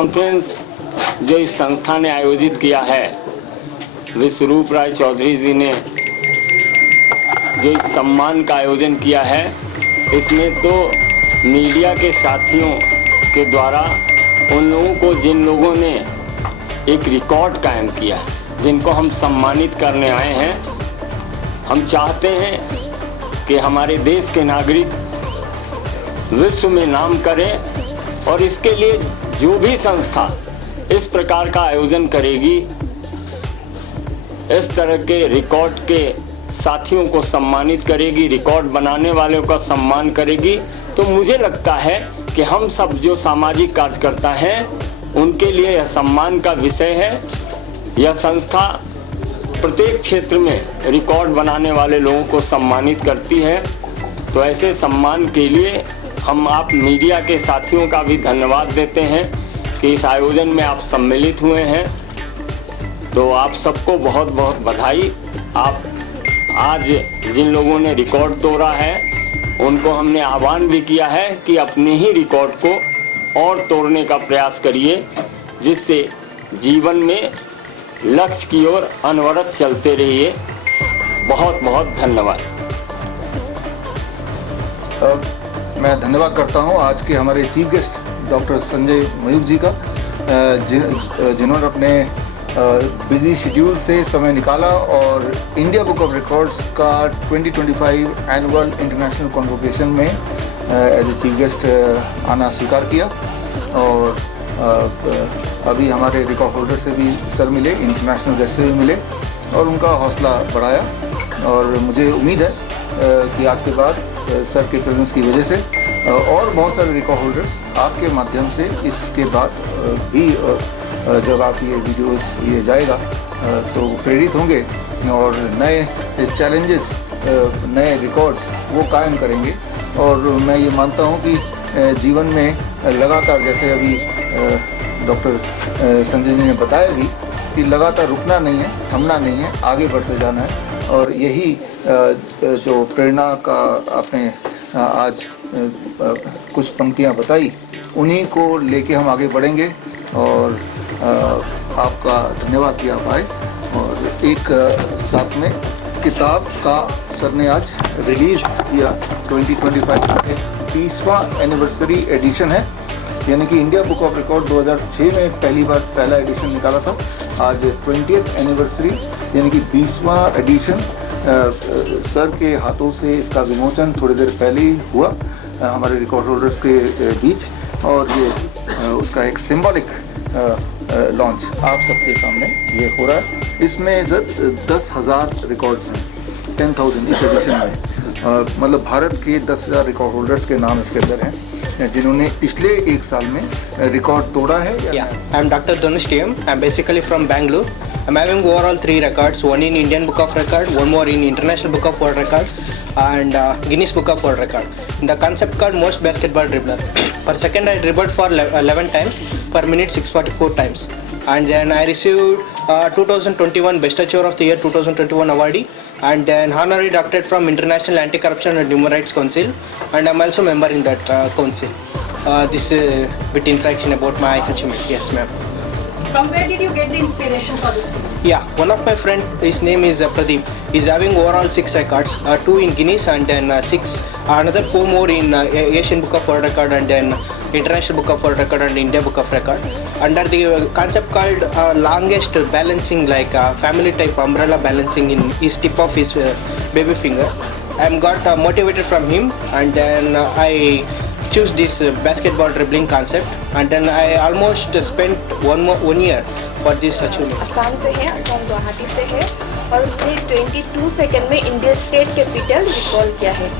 Conference जो इस संस्था ने आयोजित किया है, विश्वरूप राय चौधरी जी ने जो इस सम्मान का आयोजन किया है, इसमें तो मीडिया के साथियों के द्वारा उन लोगों को, जिन लोगों ने एक रिकॉर्ड कायम किया, जिनको हम सम्मानित करने आए हैं। हम चाहते हैं कि हमारे देश के नागरिक विश्व में नाम करें और इसके लिए जो भी संस्था इस प्रकार का आयोजन करेगी, इस तरह के रिकॉर्ड के साथियों को सम्मानित करेगी, रिकॉर्ड बनाने वालों का सम्मान करेगी, तो मुझे लगता है कि हम सब जो सामाजिक कार्यकर्ता हैं उनके लिए यह सम्मान का विषय है। यह संस्था प्रत्येक क्षेत्र में रिकॉर्ड बनाने वाले लोगों को सम्मानित करती है। तो ऐसे सम्मान के लिए हम आप मीडिया के साथियों का भी धन्यवाद देते हैं कि इस आयोजन में आप सम्मिलित हुए हैं। तो आप सबको बहुत बहुत बधाई। आप आज जिन लोगों ने रिकॉर्ड तोड़ा है उनको हमने आह्वान भी किया है कि अपने ही रिकॉर्ड को और तोड़ने का प्रयास करिए, जिससे जीवन में लक्ष्य की ओर अनवरत चलते रहिए। बहुत बहुत धन्यवाद। मैं धन्यवाद करता हूं आज के हमारे chief guest doctor Sanjay Mayukh ji का, जिन्होंने अपने बिजी शेड्यूल से समय निकाला और इंडिया बुक ऑफ रिकॉर्ड्स का 2025 एनुअल इंटरनेशनल कॉन्वोकेशन में एज ए चीफ गेस्ट आना स्वीकार किया। और अभी हमारे रिकॉर्ड होल्डर से भी सर मिले, इंटरनेशनल गेस्ट से भी मिले और उनका हौसला बढ़ाया। और मुझे उम्मीद है कि आज के बाद सर के प्रेजेंस की वजह से और बहुत सारे रिकॉर्ड होल्डर्स आपके माध्यम से इसके बाद भी जब आप ये वीडियोस ये जाएगा तो प्रेरित होंगे और नए चैलेंजेस, नए रिकॉर्ड्स वो कायम करेंगे। और मैं ये मानता हूँ कि जीवन में लगातार, जैसे अभी डॉक्टर संजय जी ने बताया भी, कि लगातार रुकना नहीं है, थमना नहीं है, आगे बढ़ते जाना है। और यही जो प्रेरणा का आपने आज कुछ पंक्तियाँ बताई, उन्हीं को लेके हम आगे बढ़ेंगे। और आपका धन्यवाद कि आप आए। और एक साथ में किताब का सर ने आज रिलीज़ किया, 2025 का 30वां एनिवर्सरी एडिशन है, यानी कि इंडिया बुक ऑफ रिकॉर्ड 2006 में पहली बार पहला एडिशन निकाला था। आज 20th एनिवर्सरी यानी कि 20वां एडिशन सर के हाथों से इसका विमोचन थोड़ी देर पहले ही हुआ हमारे रिकॉर्ड होल्डर्स के बीच। और ये उसका एक सिंबॉलिक लॉन्च आप सबके सामने ये हो रहा है। इसमें सर 10,000 रिकॉर्ड्स हैं, 10,000 इस एडिशन में। मतलब भारत के 10,000 रिकॉर्ड होल्डर्स के नाम इसके अंदर हैं जिन्होंने पिछले एक साल में रिकॉर्ड तोड़ा है। I am doctor Dhanush TM. I am basically from Bangalore. I'm having overall 3 records, one in Indian Book of Record, one more in International Book of World Record, and Guinness Book of World Record. The concept called most basketball dribbler. Per second I dribbled for 11 times, per minute 644 times. And then I received 2021 Best Achiever of the Year 2021 awardee, and then honorary doctorate from International Anti-Corruption and Human Rights Council, and I'm also member in that council. This is a bit interaction about my achievement. Yes, ma'am. From where did you get the inspiration for this film? Yeah, one of my friend, his name is Pradeep. He's having overall 6 records, 2 in Guinness and then 4 more in Asian Book of World Record and then International Book of World Record and India Book of Record. Under the concept called longest balancing, like family type umbrella balancing in his tip of his baby finger. I got motivated from him, and then I choose this basketball dribbling concept, and then I almost spent one year for this achievement. Assam से है, असम गुवाहाटी से है और उसने 22 second में India state capital recall किया है।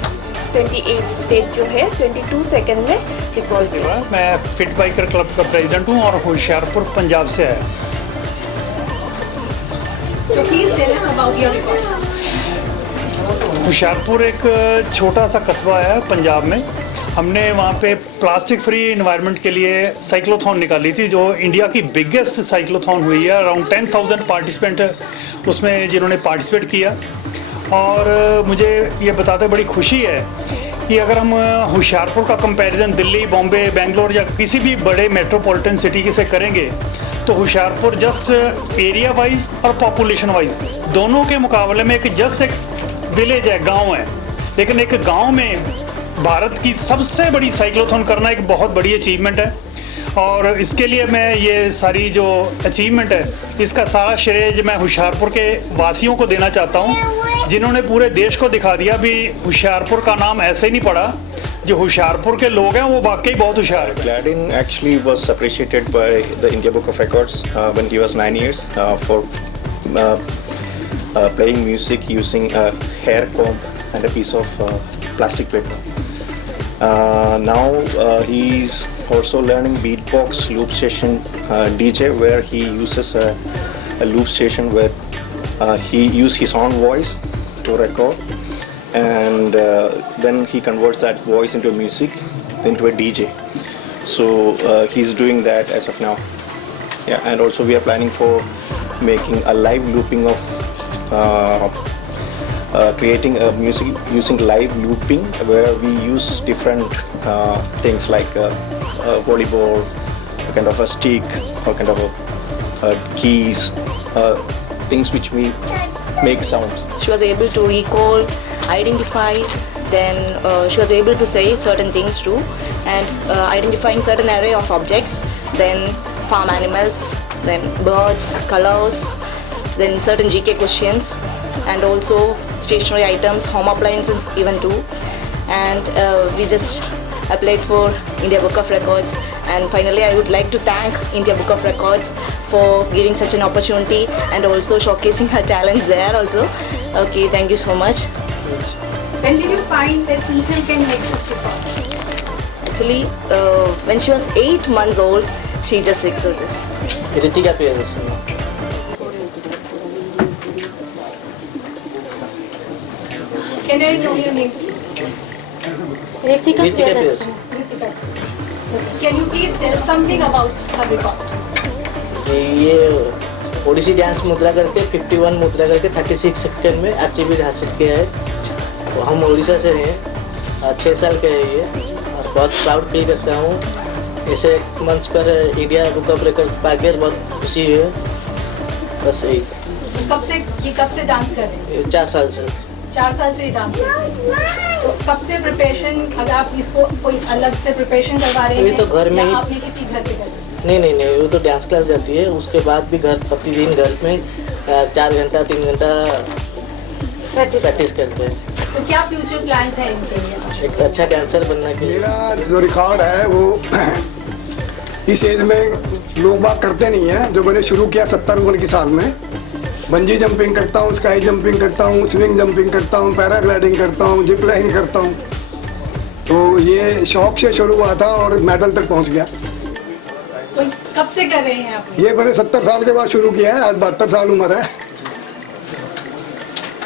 28 state जो है 22 सेकंड में रिकॉल किया। मैं फिट बाइकर क्लब का प्रेसिडेंट हूँ और होशियारपुर पंजाब से है। So please tell us about your record. Hoshiarpur एक छोटा सा कस्बा है पंजाब में। हमने वहाँ पे प्लास्टिक फ्री इन्वायरमेंट के लिए साइक्लोथॉन निकाली थी, जो इंडिया की बिगेस्ट साइक्लोथॉन हुई है। अराउंड 10,000 पार्टिसिपेंट उसमें जिन्होंने पार्टिसिपेट किया। और मुझे ये बताते बड़ी खुशी है कि अगर हम होशियारपुर का कंपैरिजन दिल्ली, बॉम्बे, बेंगलोर या किसी भी बड़े मेट्रोपॉलिटन सिटी से करेंगे तो होशियारपुर जस्ट एरिया वाइज और पॉपुलेशन वाइज दोनों के मुकाबले में एक जस्ट एक विलेज है, गांव है, लेकिन एक गांव में भारत की सबसे बड़ी साइक्लोथॉन करना एक बहुत बड़ी अचीवमेंट है। और इसके लिए मैं ये सारी जो अचीवमेंट है इसका सारा श्रेय मैं होशियारपुर के वासियों को देना चाहता हूँ, जिन्होंने पूरे देश को दिखा दिया भी होशियारपुर का नाम ऐसे ही नहीं पड़ा, जो होशियारपुर के लोग हैं वो वाकई बहुत होशियार हैं। Gladin actually was appreciated by the India Book of Records when he was 9 years for playing music using a hair comb and a piece of plastic paper. Now he's also learning beatbox loop station DJ, where he uses a loop station where he uses his own voice to record, and then he converts that voice into music, into a DJ. So he's doing that as of now. Yeah, and also we are planning for making a live looping of creating a music using live looping, where we use different things like volleyball, a kind of a stick, or kind of a keys, things which we make sounds. She was able to recall, identify, then she was able to say certain things too, and identifying certain array of objects, then farm animals, then birds, colors, then certain GK questions, and also stationery items, home appliances even too. And we just applied for India Book of Records, and finally I would like to thank India Book of Records for giving such an opportunity and also showcasing her talents there also. Okay, thank you so much. When did you find that people can make this record? Actually, when she was 8 months old, she just excelled this. Ritika Priyadashini. Can I know your name? Ritika Priyadashini. Ritika. Can you please tell something about her record? ये Odissi dance मुद्रा करके 51 मुद्रा करके 36 second में achievement हासिल किया है। तो हम उड़ीसा से हैं, 6 साल के है ये, और बहुत प्राउड फील करता हूँ। ऐसे मंच पर इंडिया बुक ऑफ रिकॉर्ड पाकर बहुत खुशी है। बस यही। कब से डांस कर रहे हैं? 4 साल से। 4 साल से डांस कर रहे हैं। तो कब से प्रिपरेशन, अगर आप इसको कोई अलग से प्रिपरेशन करवा रहे हैं तो घर में या ही आपने किसी घर पे कर रहे हैं? नहीं, वो तो डांस क्लास जाती है, उसके बाद भी घर प्रतिदिन घर में 4 घंटा 3 घंटा प्रैक्टिस करते हैं। तो क्या फ्यूचर प्लान्स हैं इनके लिए? एक अच्छा डांसर बनने के लिए। मेरा जो रिकॉर्ड है वो इस एज में लोग बात करते नहीं हैं। जो मैंने शुरू किया 70 उम्र की साल में, बंजी जंपिंग करता हूँ, स्काई जंपिंग करता हूँ, स्विंग जंपिंग करता हूँ, पैराग्लाइडिंग करता हूँ, जिप लाइन करता हूँ। तो ये शौक से शुरू हुआ था और मेडल तक पहुँच गया। तो कब से कर रहे हैं आप? ये मैंने 70 साल के बाद शुरू किया है, आज 72 साल उम्र है।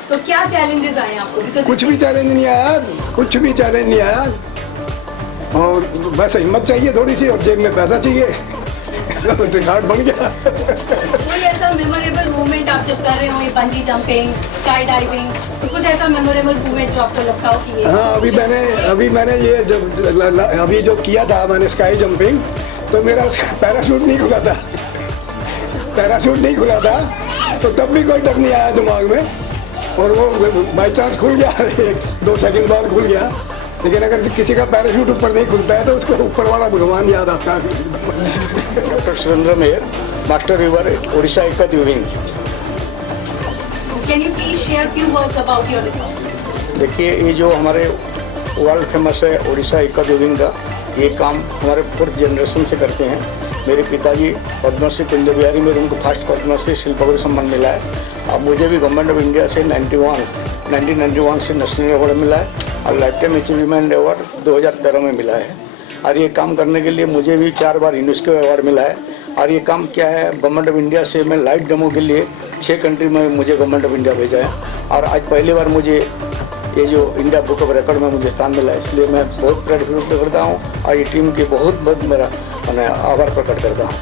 तो क्या चैलेंजेस आए आपको? कुछ भी चैलेंज नहीं आया, कुछ भी चैलेंज नहीं आया, और बस हिम्मत चाहिए थोड़ी सी और जेब में पैसा चाहिए। रिकॉर्ड बन गया। कोई ऐसा मेमोरेबल मोमेंट आप जब कर रहे हो, ये बंजी जंपिंग, स्काई डाइविंग, तो कुछ ऐसा मेमोरेबल मोमेंट जो आपको लगता हो कि ये? हाँ, अभी मैंने ये अभी जो किया था मैंने स्काई जंपिंग, तो मेरा पैराशूट नहीं खुला था। पैराशूट नहीं खुला था तो तब भी कोई डर नहीं आया दिमाग में, और वो बाई चांस खुल गया, 1-2 सेकंड बाद खुल गया। लेकिन अगर किसी का पैराशूट ऊपर नहीं खुलता है तो उसको ऊपर वाला भगवान याद आता है। डॉक्टर सुरेंद्र मेहर, मास्टर रिवर, ओडिशा एकत wing. Can you please share few words about your record? देखिए, ये जो हमारे वर्ल्ड फेमस है ओडिशा एकत विंग का, ये काम हमारे 4th जनरेशन से करते हैं। मेरे पिताजी पद्मश्री कुंज बिहारी, मेरे उनको फर्स्ट पद्मश्री शिल्पगुरु सम्मान मिला है। अब मुझे भी गवर्नमेंट ऑफ इंडिया से 1991 से नेशनल अवार्ड मिला है, और लाइफ टाइम अचीवमेंट अवार्ड 2013 में मिला है। और ये काम करने के लिए मुझे भी 4 बार यूनेस्को अवार्ड मिला है। और ये काम क्या है, गवर्नमेंट ऑफ इंडिया से मैं लाइव डेमो के लिए 6 कंट्री में मुझे गवर्नमेंट ऑफ इंडिया भेजा है, और आज पहली बार मुझे ये जो इंडिया बुक ऑफ रिकॉर्ड में मुझे स्थान मिला है, इसलिए मैं बहुत प्राउड फील करता हूँ, और ये टीम के बहुत मेरा मैं आभार प्रकट करता हूँ।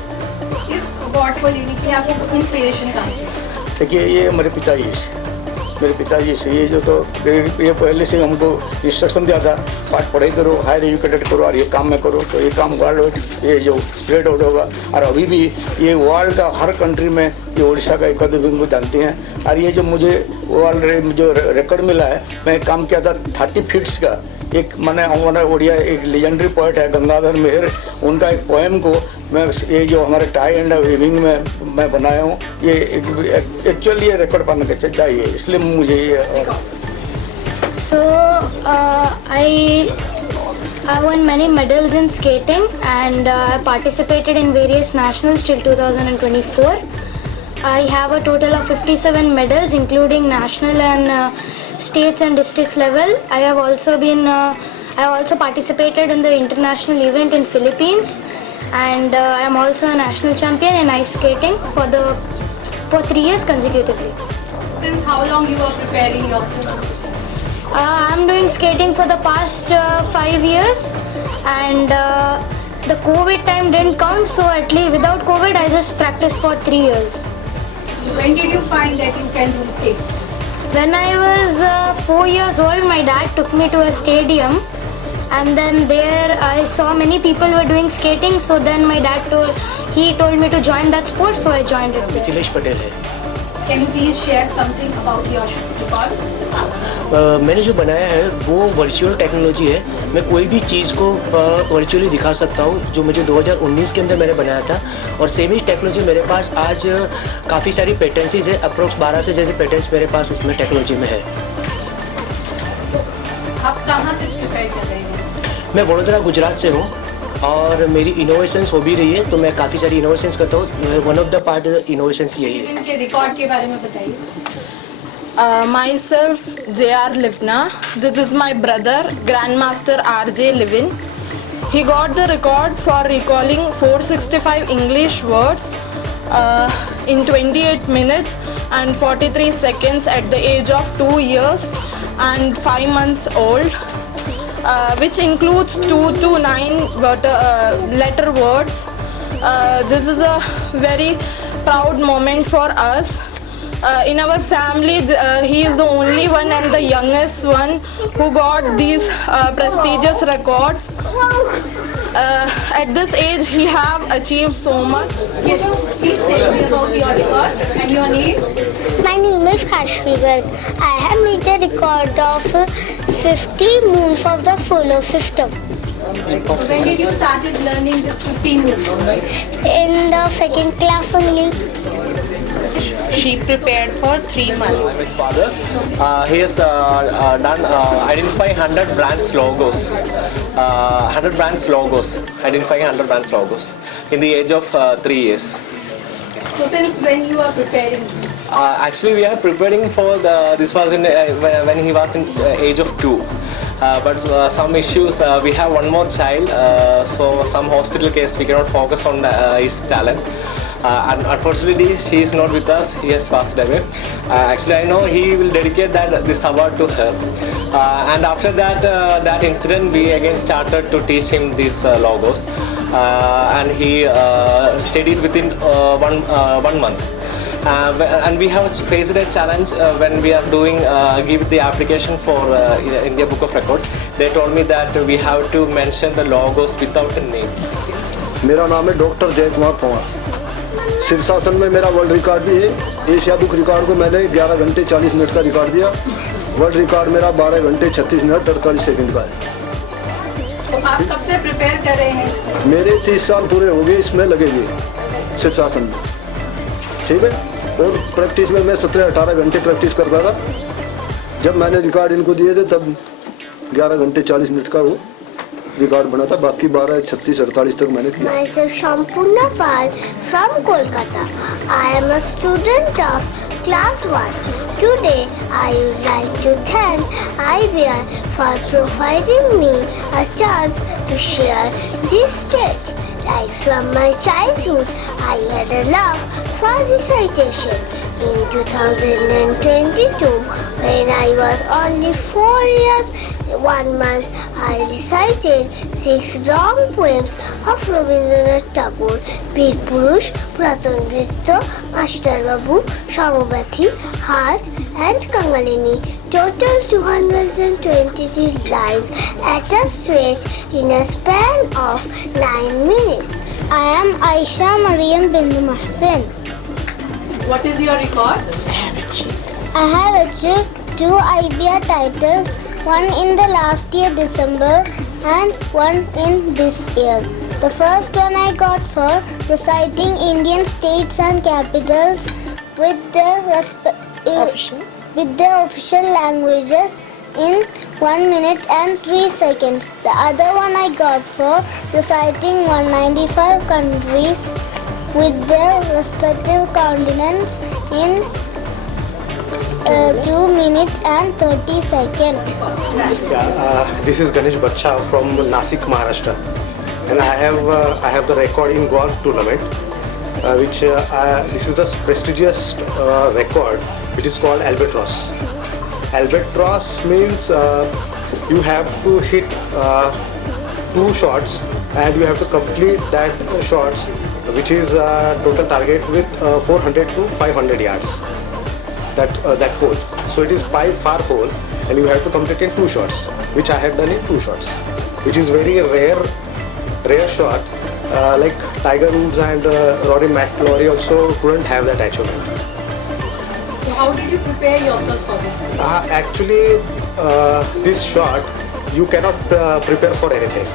इस अवार्ड को लेने के लिए आपको इंस्पिरेशन कहाँ से? देखिए, ये मेरे पिताजी मेरे पिताजी से। ये जो तो ये पहले से हमको इंस्ट्रक्शन दिया था, पाठ पढ़ाई करो, हायर एजुकेटेड करो और ये काम में करो, तो ये काम वर्ल्ड ये जो स्प्रेड आउट होगा। और अभी भी ये वर्ल्ड का हर कंट्री में ये उड़ीसा का एक को जानते हैं। और ये जो मुझे वर्ल्ड जो रिकॉर्ड मिला है, मैं काम किया था 30 फीट्स का। एक मैंने हमारा उड़िया एक लेजेंडरी पोएट है गंगाधर मेहर, उनका एक पोएम को मैं ये जो हमारे टाई एंड वीविंग में मैं बनाया हूँ, ये एक्चुअली ये रिकॉर्ड पाने का चाहिए, इसलिए मुझे ये So I won many medals in skating and I participated in various nationals till 2024. I have a total of 57 medals including national and states and districts level. I have also participated in the international event in Philippines, and I am also a national champion in ice skating for 3 years consecutively. Since how long you are preparing yourself? I'm doing skating for the past 5 years, and the COVID time didn't count, so at least without COVID I just practiced for 3 years. When did you find that you can do skating? When I was 4 years old, my dad took me to a stadium, and then there I saw many people were doing skating, so then my dad told me to join that sport, so I joined it. Mithilesh Patel है। Can you please share something about your record? मैंने जो बनाया है वो virtual technology है। मैं कोई भी चीज़ को वर्चुअली दिखा सकता हूँ, जो मुझे 2019 के अंदर मैंने बनाया था। और सेम ही टेक्नोलॉजी मेरे पास आज काफ़ी सारी पेटेंसीज है, अप्रोक्स 12 से जैसे पेटेंट्स मेरे पास उसमें टेक्नोलॉजी में है। आप कहाँ से प्रिपेयर कर रहे हैं? मैं वडोदरा गुजरात से हूँ और मेरी इनोवेशंस हो भी रही है, तो मैं काफ़ी सारी इनोवेशंस करता हूँ। One of the part innovations यही है। इनके रिकॉर्ड के बारे में बताइए। Myself J.R. Livna. This is my brother, Grandmaster R.J. Livin. He got the record for recalling 465 English words in 28 minutes and 43 seconds at the age of 2 years and 5 months old, which includes 2 to 9 letter words. This is a very proud moment for us. In our family, he is the only one and the youngest one who got these prestigious records. At this age, he have achieved so much. Please tell me about your record and your name. My name is Kashmi Garg. I have made the record of 50 moons of the solar system. When did you started learning the 15 moons? In the second class only. She prepared for 3 months. His father, he has done identifying 100 brands logos, 100 brands logos, identifying 100 brands logos in the age of 3 years. So since when you are preparing? Actually, we are preparing for this was in when he was in age of 2. But some issues, we have one more child, so some hospital case we cannot focus on his talent. And unfortunately, she is not with us. He has passed away. Actually, I know he will dedicate this award to her. And after that incident, we again started to teach him these logos, and he studied within 1 month. And we have faced a challenge when we are doing give the application for India Book of Records. They told me that we have to mention the logos without a name. मेरा नाम है doctor जय कुमार पवार। शीर्षासन में मेरा world record भी है। Asia book record को मैंने 11 घंटे 40 मिनट का रिकॉर्ड दिया। वर्ल्ड रिकॉर्ड मेरा 12 घंटे 36 मिनट 48 सेकंड का है। तो आप कब से प्रिपेयर कर रहे हैं? मेरे 30 साल पूरे हो गए इसमें लगेंगे शीर्षासन में, ठीक है। और प्रैक्टिस में मैं 17-18 घंटे प्रैक्टिस करता था। जब मैंने रिकॉर्ड इनको दिए थे तब 11 घंटे 40 मिनट का वो रिकॉर्ड बना था, बाकी 12, 36, 48 तक मैंने किया। Myself Shampurna Pal from Kolkata. I am a student of class 1. Today I would like to thank IBR for providing me a chance to share this stage. Right from my childhood, I had a love for recitation. In 2022, when I was only 4 years, 1 month, I recited 6 long poems of Rabindranath Tagore, Veer Purush, Pratanvrita, Master Babu, Shamabati, Heart and Kangalini. Total 223 lines at a stretch in a span of 9 minutes. I am Aisha Mariam Bindu Mahsin. What is your record? I have achieved 2 IBR titles, one in the last year December and one in this year. The first one I got for reciting Indian states and capitals with their official languages in 1 minute and 3 seconds. The other one I got for reciting 195 countries with their respective continents in 2 minutes and 30 seconds. This is Ganesh Bacha from Nasik, Maharashtra, and I have the record in golf tournament, this is the prestigious record, which is called Albatross. Albatross means you have to hit 2 shots and you have to complete that shots, which is total target with 400 to 500 yards. That hole. So it is 5 far hole, and you have to complete in 2 shots, which I have done in 2 shots, which is very rare shot. Like Tiger Woods and Rory McIlroy also couldn't have that achievement. So how did you prepare yourself for this? Actually, this shot you cannot prepare for anything.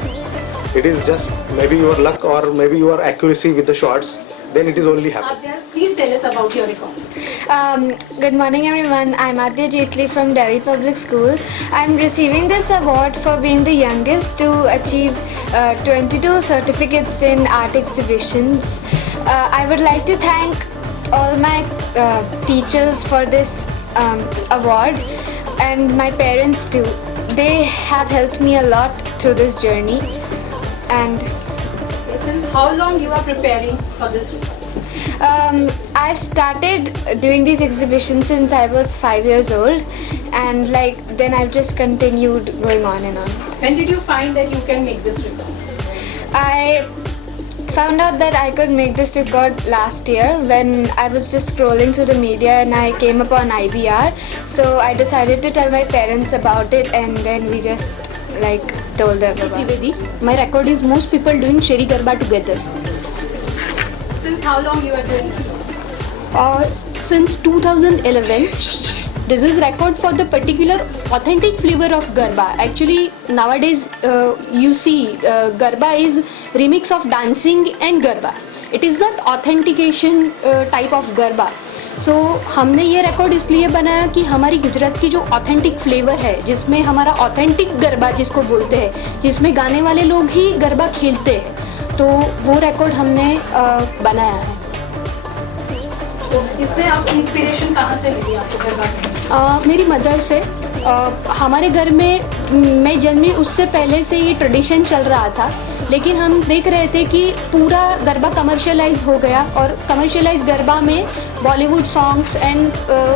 It is just maybe your luck or maybe your accuracy with the shots. Then it is only happen. Please tell us about your record. Good morning everyone, I'm Adya Jetli from Delhi Public School. I'm receiving this award for being the youngest to achieve 22 certificates in art exhibitions. I would like to thank all my teachers for this award and my parents too. They have helped me a lot through this journey. And since how long you are preparing for this record? I've started doing these exhibitions since I was 5 years old, and then I've just continued going on and on. When did you find that you can make this record? I found out that I could make this record last year when I was just scrolling through the media and I came upon IBR. So I decided to tell my parents about it, and then we just told them about it. My record is most people doing Sheri Garba together. Since how long you are doing it? Since 2011. This is record for the particular authentic flavor of Garba. Actually, nowadays you see Garba is remix of dancing and Garba. It is not authentication type of Garba. So हमने ये record इसलिए बनाया कि हमारी गुजरात की जो authentic flavour है, जिसमें हमारा ऑथेंटिक गरबा जिसको बोलते हैं, जिसमें गाने वाले लोग ही गरबा खेलते हैं, तो वो रिकॉर्ड हमने बनाया है. तो इसमें आप इंस्पिरेशन कहाँ से मिली आपको गरबा के? मेरी मदर से. हमारे घर में मैं जन्मी उससे पहले से ये ट्रेडिशन चल रहा था, लेकिन हम देख रहे थे कि पूरा गरबा कमर्शियलाइज हो गया और कमर्शियलाइज गरबा में बॉलीवुड सॉन्ग्स एंड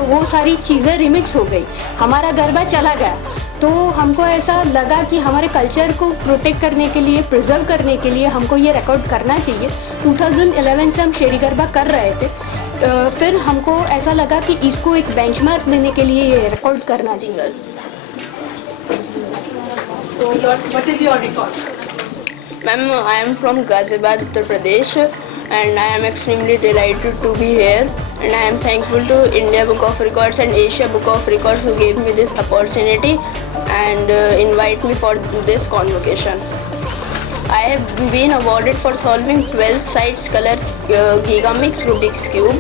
वो सारी चीज़ें रिमिक्स हो गई, हमारा गरबा चला गया. तो हमको ऐसा लगा कि हमारे कल्चर को प्रोटेक्ट करने के लिए, प्रिजर्व करने के लिए हमको ये रिकॉर्ड करना चाहिए. 2011 से हम शेरी गरबा कर रहे थे. फिर हमको ऐसा लगा कि इसको एक बेंचमार्क देने के लिए ये रिकॉर्ड करना चाहिए. So what is your record? Ma'am, I am from Ghaziabad, Uttar Pradesh, and I am extremely delighted to be here, and I am thankful to India Book of Records and Asia Book of Records who gave me this opportunity and invite me for this convocation. I have been awarded for solving 12 sides color Gigamix Rubik's Cube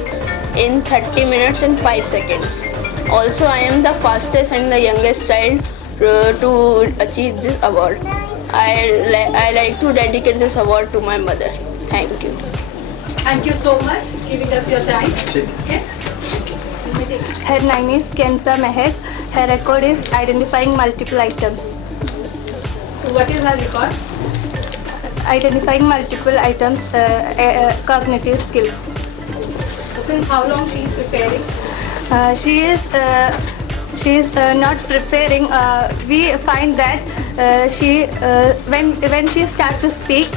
in 30 minutes and 5 seconds. Also, I am the fastest and the youngest child to achieve this award. I like to dedicate this award to my mother. Thank you. Thank you so much for giving us your time. Okay. Her name is Kenza Mehek. Her record is identifying multiple items. So what is her record? Identifying multiple items, cognitive skills. So since how long she is preparing? She is not preparing. We find that when she starts to speak,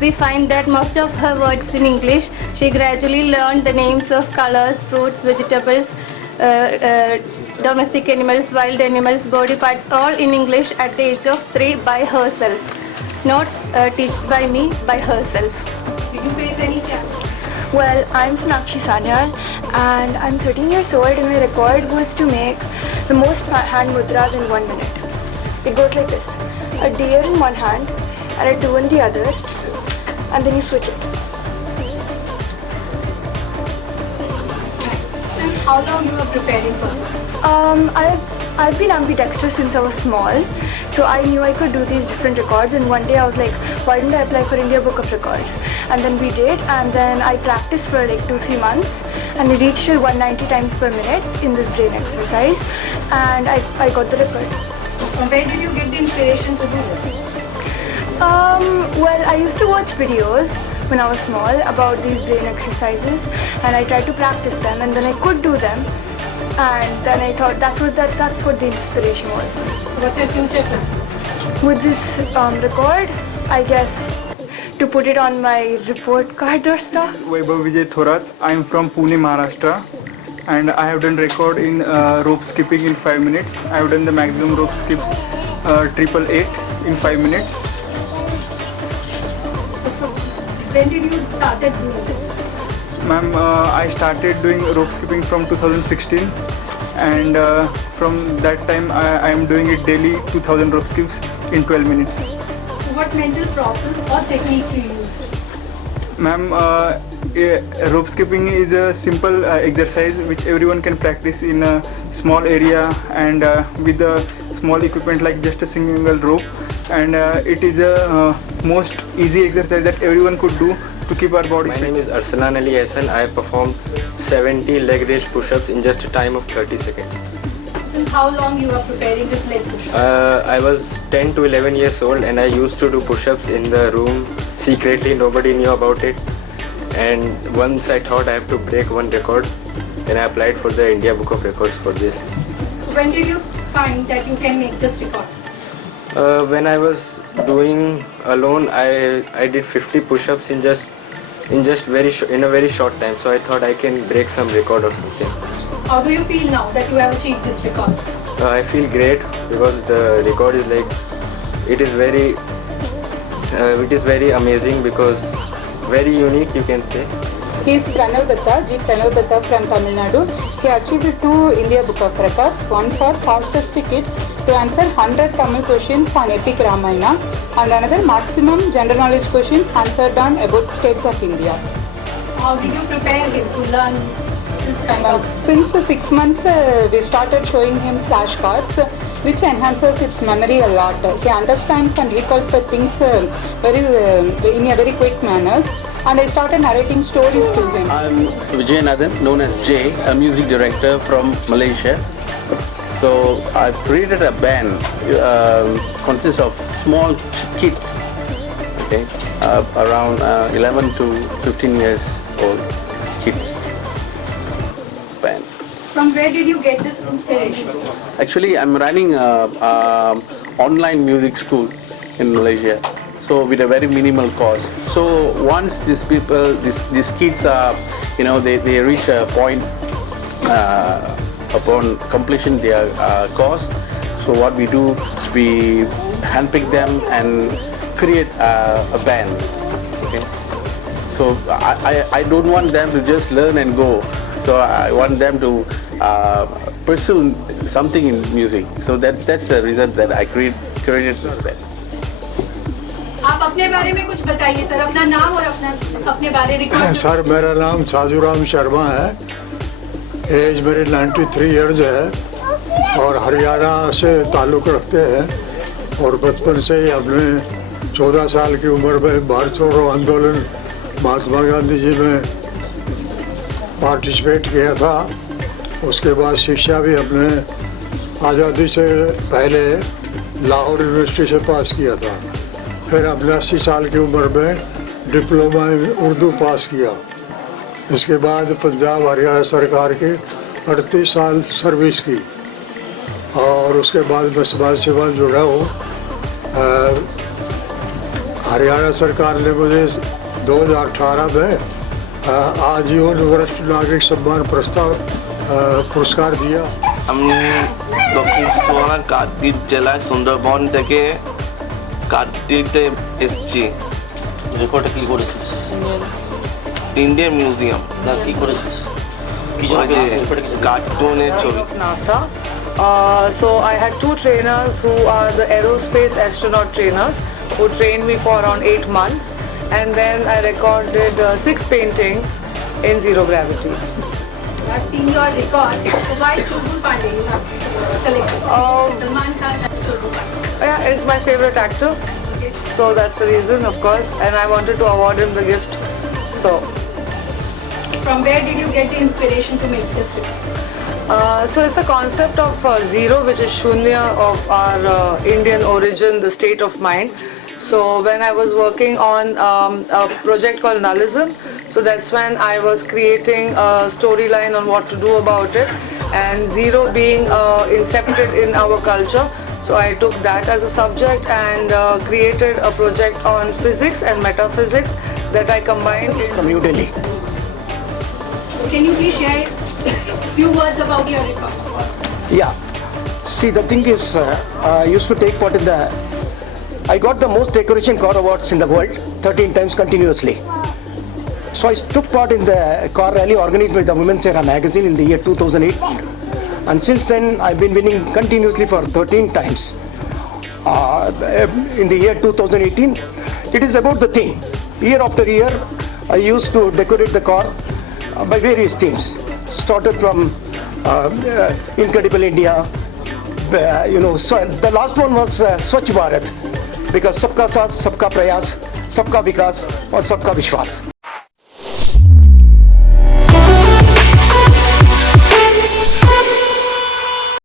we find that most of her words in English. She gradually learned the names of colors, fruits, vegetables, domestic animals, wild animals, body parts, all in English at the age of 3 by herself. Not taught by me, by herself. Did you face any challenge? Well, I'm Sonakshi Sanyal and I'm 13 years old and my record was to make the most hand mudras in 1 minute. It goes like this: a deer in one hand and a 2 in the other, and then you switch it. Since how long you were preparing for this? I've been ambidextrous since I was small, so I knew I could do these different records, and one day I was like, why didn't I apply for India Book of Records? And then we did, and then I practiced for like 2-3 months and I reached till 190 times per minute in this brain exercise, and I got the record. Where did you get the inspiration to do this? Well, I used to watch videos when I was small about these brain exercises, and I tried to practice them, and then I could do them. And then I thought that's what the inspiration was. What's your future plan? With this record, I guess to put it on my report card or stuff. Vaibhav Vijay Thorat. I am from Pune, Maharashtra, and I have done record in rope skipping in 5 minutes. I have done the maximum rope skips 888 in 5 minutes. So when did you started doing this? Ma'am, I started doing rope skipping from 2016, and from that time I am doing it daily, 2000 rope skips in 12 minutes. What mental process or technique you use? Ma'am, rope skipping is a simple exercise which everyone can practice in a small area and with a small equipment like just a single rope, and it is a most easy exercise that everyone could do to keep our body fit. My name is Arsalan Ali Hassan. I have performed 70 leg raise push-ups in just a time of 30 seconds. Since how long you are preparing this leg push-up? I was 10 to 11 years old and I used to do push-ups in the room secretly. Nobody knew about it. And once I thought I have to break one record, then I applied for the India Book of Records for this. When did you find that you can make this record? When I was doing alone, I did 50 push-ups in a very short time. So I thought I can break some record or something. How do you feel now that you have achieved this record? I feel great because the record is like it is very amazing because very unique, you can say. He is Pranav Datta, G. Pranav Datta from Tamil Nadu. He achieved 2 India Book of Records, one for fastest ticket to answer 100 Tamil questions on epic Ramayana and another maximum general knowledge questions answered on about states of India. How did you prepare him to learn this kind of? Since 6 months we started showing him flashcards which enhances its memory a lot. He understands and recalls the things in a very quick manner. And I started narrating stories to him. I'm Vijay Nathan, known as Jay, a music director from Malaysia. So I've created a band, consists of small kids, okay, around 11 to 15 years old kids band. From where did you get this inspiration? Actually, I'm running a online music school in Malaysia. So with a very minimal cost. So once these kids are, they reach a point upon completion their course. So what we do, we handpick them and create a band. Okay. So I don't want them to just learn and go. So I want them to pursue something in music. So that's the reason that I created this band. आप अपने बारे में कुछ बताइए sir, अपना नाम और अपने बारे में। सर मेरा नाम साधुराम शर्मा है, एज मेरी 93 इयर्स है और हरियाणा से ताल्लुक़ रखते हैं और बचपन से ही अपने 14 साल की उम्र में भारत छोड़ो आंदोलन महात्मा गांधी जी में पार्टिसिपेट किया था। उसके बाद शिक्षा भी अपने आज़ादी से पहले लाहौर यूनिवर्सिटी से पास किया था। फिर अपने 80 साल की उम्र में डिप्लोमा इन उर्दू पास किया। इसके बाद पंजाब हरियाणा सरकार की 38 साल सर्विस की और उसके बाद मैं समाज सेवा जुड़ा हूँ। हरियाणा सरकार ने मुझे 2018 में आजीवन वरिष्ठ नागरिक सम्मान पुरस्कार दिया। আমি দক্ষিণ চুয়াডাঙ্গা কাকদ্বীপ জেলায় সুন্দরবন থেকে কাকদ্বীপে এসেছি। রেকর্ডে কি করেছিস? Indian museum. না কি করেছিস? কি কার্টুনের ছবি। NASA. So I had two trainers who are the aerospace astronaut trainers who trained me for around 8 months, and then I recorded 6 paintings in zero gravity. I've seen your record. So why Chulbul Pandey you have selected? Salman Khan and Chulbul Pandey. Yeah, he's my favorite actor. So that's the reason, of course, and I wanted to award him the gift. So From where did you get the inspiration to make this film? So it's a concept of zero, which is shunya, of our Indian origin, the state of mind. So when I was working on a project called Nullism, so that's when I was creating a storyline on what to do about it, and zero being incepted in our culture. So I took that as a subject and created a project on physics and metaphysics that I combined from New Delhi. Can you please share few words about your record? Yeah. See, the thing is, I used to take part in I got the most decoration car awards in the world 13 times continuously. So I took part in the car rally organized by the Women's Era magazine in the year 2008. And since then, I've been winning continuously for 13 times. In the year 2018, it is about the theme. Year after year, I used to decorate the car by various themes. Started from Incredible India, so the last one was Swachh Bharat, because सबका साथ, सबका प्रयास, सबका विकास और सबका विश्वास.